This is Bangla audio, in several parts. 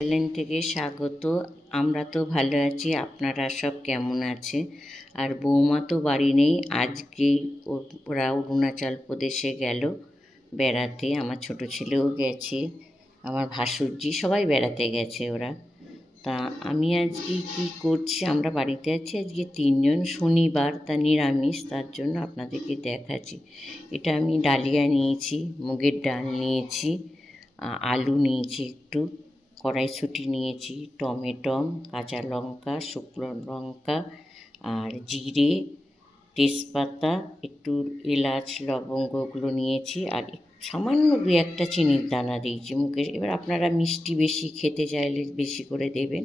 চ্যানেল থেকে স্বাগত। আমরা তো ভালো আছি, আপনারা সব কেমন আছে? আর বৌমা তো বাড়ি নেই, আজকেই ওরা অরুণাচল প্রদেশে গেল বেড়াতে। আমার ছোট ছেলেও গেছে, আমার ভাসুরজি সবাই বেড়াতে গেছে ওরা। তা আমি আজকে কি করছি, আমরা বাড়িতে আছি আজকে তিনজন, শনিবার, তা নিরামিষ, তার জন্য আপনাদেরকে দেখাচ্ছি। এটা আমি ডালিয়া নিয়েছি, মুগের ডাল নিয়েছি, আলু নিয়েছি একটু, কড়াইশুঁটি নিয়েছি, টমেটো, কাঁচা লঙ্কা, শুকনো লঙ্কা আর জিরে, তেজপাতা, একটু এলাচ, লবঙ্গগুলো নিয়েছি, আর সামান্য দু একটা চিনির দানা দিয়েছি মুখে। এবার আপনারা মিষ্টি বেশি খেতে চাইলে বেশি করে দেবেন।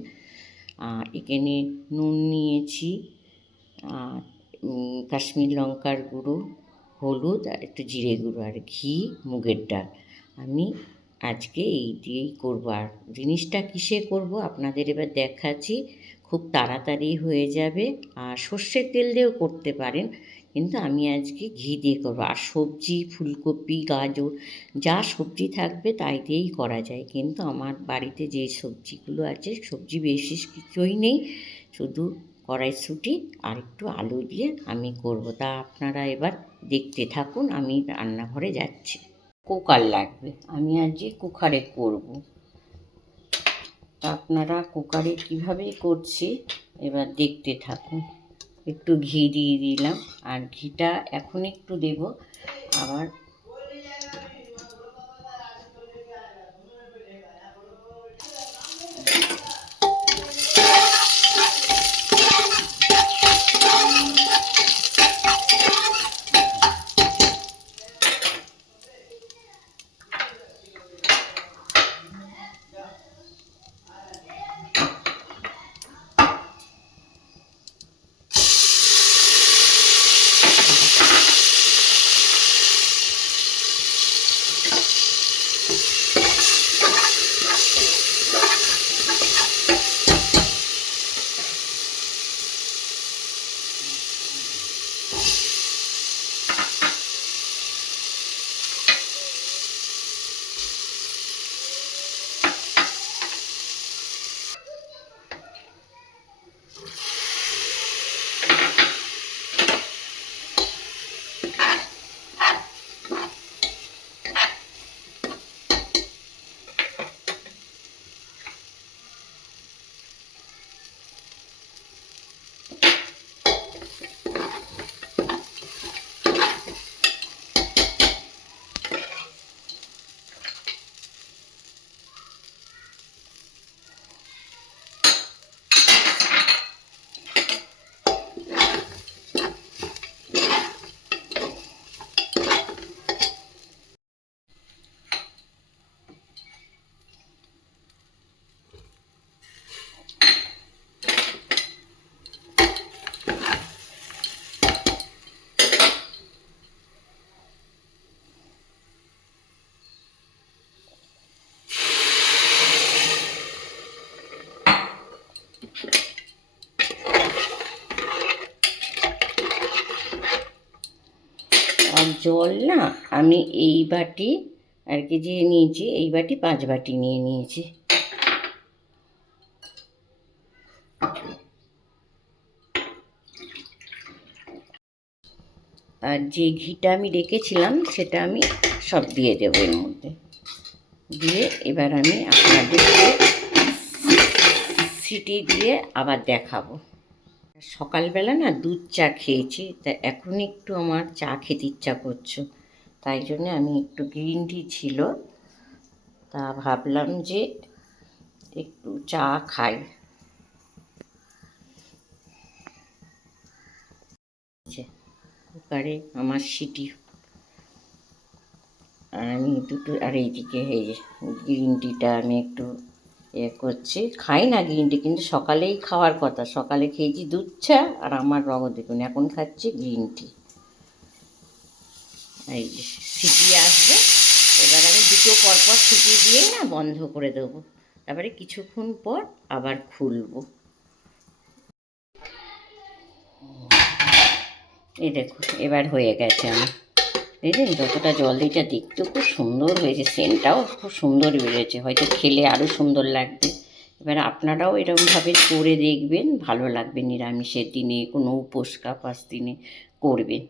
আর এখানে নুন নিয়েছি, আর কাশ্মীর লঙ্কার গুঁড়ো, হলুদ আর একটু জিরে গুঁড়ো আর ঘি, মুগের ডাল। আমি আজকে এই দিয়েই করবো। আর জিনিসটা কিসে করব আপনাদের এবার দেখাচ্ছি, খুব তাড়াতাড়ি হয়ে যাবে। আর সর্ষের তেল দিয়েও করতে পারেন, কিন্তু আমি আজকে ঘি দিয়ে করবো। আর সবজি, ফুলকপি, গাজর, যা সবজি থাকবে তাই দিয়েই করা যায়, কিন্তু আমার বাড়িতে যে সবজিগুলো আছে, সবজি বেশি কিছুই নেই, শুধু কড়াইশুঁটি আর একটু আলু দিয়ে আমি করব। তা আপনারা এবার দেখতে থাকুন, আমি রান্নাঘরে যাচ্ছি। কুকার লাগবে, আমি আজকে কুকারে করব। তা আপনারা কুকারে কীভাবে করছি এবার দেখতে থাকুন। একটু ঘি দিয়ে দিলাম, আর ঘিটা এখন একটু দেব আবার। আর জল না, আমি এই বাটি আর কি যে নিয়েছি, এই বাটি 5 বাটি নিয়ে নিয়েছি। আর যে ঘিটা আমি রেখেছিলাম সেটা আমি সব দিয়ে দেবো এর মধ্যে দিয়ে। এবার আমি আপনাদেরকে সিটি দিয়ে আবার দেখাবো। সকালবেলা না দুধ চা খেয়েছি, তা এখন একটু আমার চা খেতে ইচ্ছা করছে, তাই জন্য আমি একটু গ্রিন টি ছিল, তা ভাবলাম যে একটু চা খাই। কুকারে আমার সিটি, আর আমি দুটো, আর এইদিকে এই গ্রিন টিটা আমি একটু করছি। খাই না গ্রিন টি, কিন্তু সকালেই খাওয়ার কথা। সকালে খেয়েছি দুধ চা, আর আমার রঙ দেখুন, এখন খাচ্ছি গ্রিন টি। এই যে সিটি আসবে, এবার আমি দুটো পরপর সিটি দিয়ে না বন্ধ করে দেবো, তারপরে কিছুক্ষণ পর আবার খুলবো। এই দেখুন এবার হয়ে গেছে। আমার দেখলেন যতটা জল দিটা দেখতেও খুব সুন্দর হয়েছে, সেন্টটাও খুব সুন্দর বেরোয়েছে, হয়তো খেলে আরও সুন্দর লাগবে। এবার আপনারাও এরকমভাবে করে দেখবেন, ভালো লাগবে। নিরামিষের দিনে কোনো উপোস কাপাস দিনে করবেন।